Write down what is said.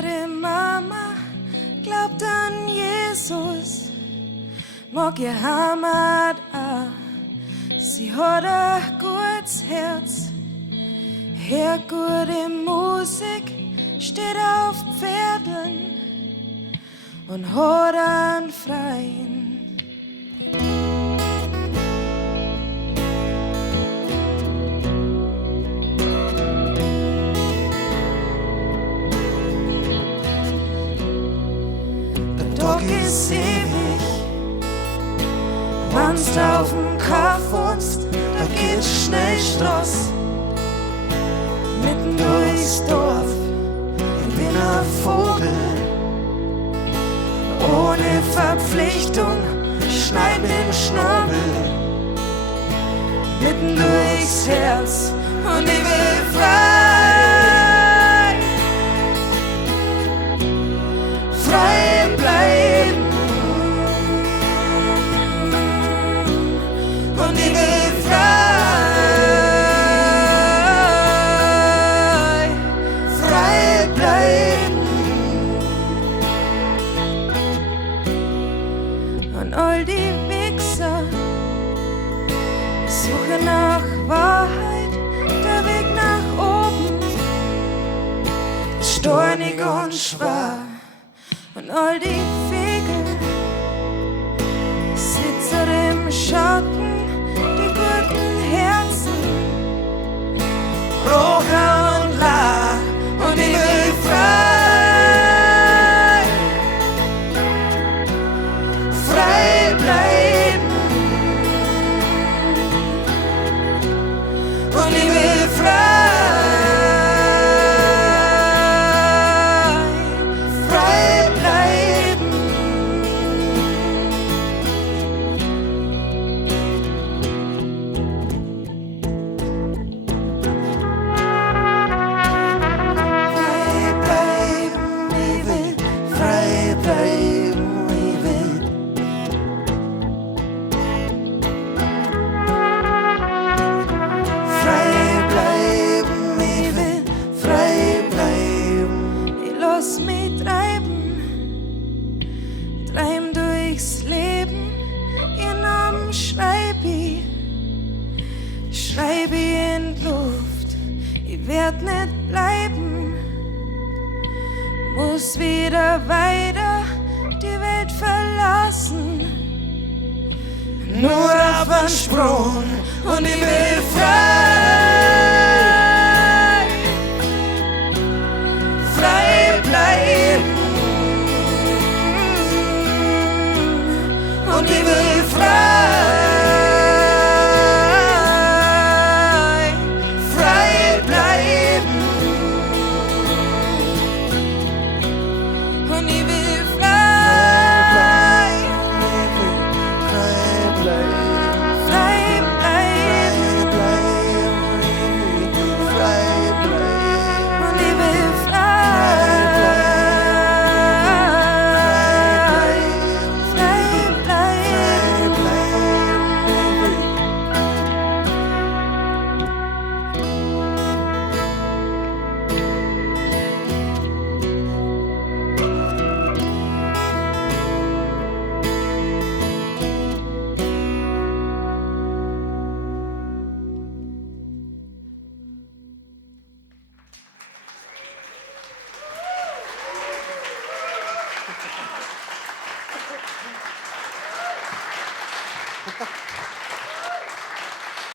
ihre Mama glaubt an Jesus, mag ihr Heimat auch. Sie hat ein gutes Herz, hört gute Musik, steht auf Pferdeln und hat einen Freien. Tag ist ewig, wann's auf'n Kaff wohnst, da geht's schnell Straß. Mitten durchs Dorf, ich bin ein Vogel, ohne Verpflichtung, schneid den Schnabel. Mitten durchs Herz und ich will frei, frei bleiben. Und ich will frei, frei bleiben. Und all die Wichser suchen nach Wahrheit, der Weg nach oben ist stornig und schwer. Und all die Vögel sitzen im Schatten, die guten Herzen, Rocha und La, und ich will frei, frei bleiben. Und ich will frei, treib durchs Leben, ihr Namen schreib ich in die Luft, ich werd nicht bleiben, muss wieder weiter die Welt verlassen, nur auf einen Sprung und ich will frei.